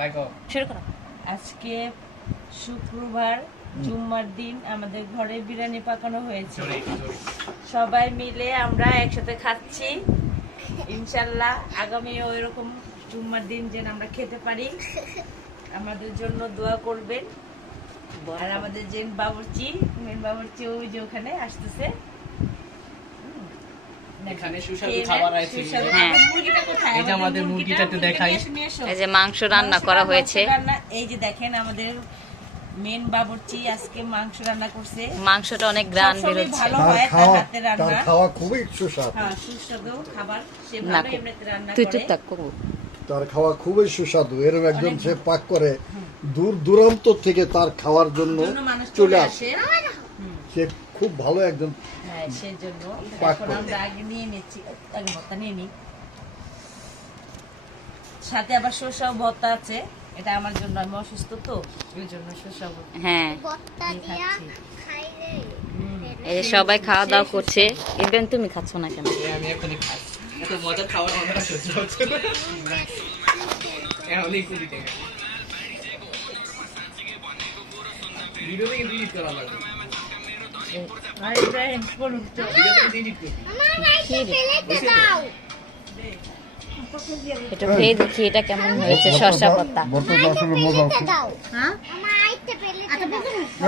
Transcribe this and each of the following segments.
আলাইকুম। শুরু করো। আজকে শুক্রবার জুম্মার দিন আমাদের ঘরে বিরিয়ানি পাকানো হয়েছে। সবাই মিলে আমরা একসাথে খাচ্ছি। ইনশাল্লাহ আগামীও এরকম জুম্মার দিন যেন আমরা খেতে পারি। আমাদের জন্য দোয়া করবেন। আর আমাদের যে বাবুর্চি মেন বাবুর্চি ওই যে ওখানে আসতেছে। এখানে সুস্বাদু খাবার আছে। হ্যাঁ। খাবার। মুরগিটা কোথায়? এই যে আমাদের মুরগিটা একটু দেখাই। নিয়ে এসো, নিয়ে এসো। এই যে মাংস রান্না করা হয়েছে। এই যে দেখেন আমাদের মেন বাবুর্চি আজকে মাংস রান্না করছে। মাংসটা অনেক গ্রান বেরোচ্ছে। তার খাওয়া তার খাওয়া খুবই সুস্বাদু। হ্যাঁ সুস্বাদু খাবার। সে ভালো এমনিতে রান্না তুই চুপ থাক তার খাওয়া খুবই সুস্বাদু। এরকম একজন সে পাক করে দূর দূরান্ত থেকে তার খাওয়ার জন্য চলে আসে। সে খুব ভালো একজন সেজন্য এখন আমরা আগে নিয়ে নিচ্ছি আগে ভর্তা নিয়ে নিই। সাথে আবার শসাও ভর্তা আছে এটা আমার জন্য আমি অসুস্থ তো ওই জন্য শসা ভর্তা হ্যাঁ। দিয়ে খাচ্ছি হুম। এই যে সবাই খাওয়া দাওয়া করছে। ইভেন তুমি খাচ্ছ না কেন? এই আমি এখনই খাই। এত মজার খাবার আমার সহ্য হচ্ছে না। এখনই কুড়ি টাকা ভিডিও থেকে ডিলিট করা লাগবে। এটা খেয়ে দেখি এটা কেমন হয়েছে শসা পাতা। হ্যাঁ?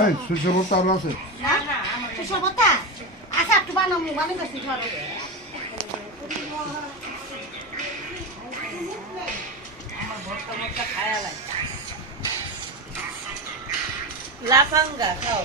এই সুস্বাদু ভর্তা আরও আছে। আমার ভর্তা ভর্তা খায়া লাগে লাফাঙ্গা খাও।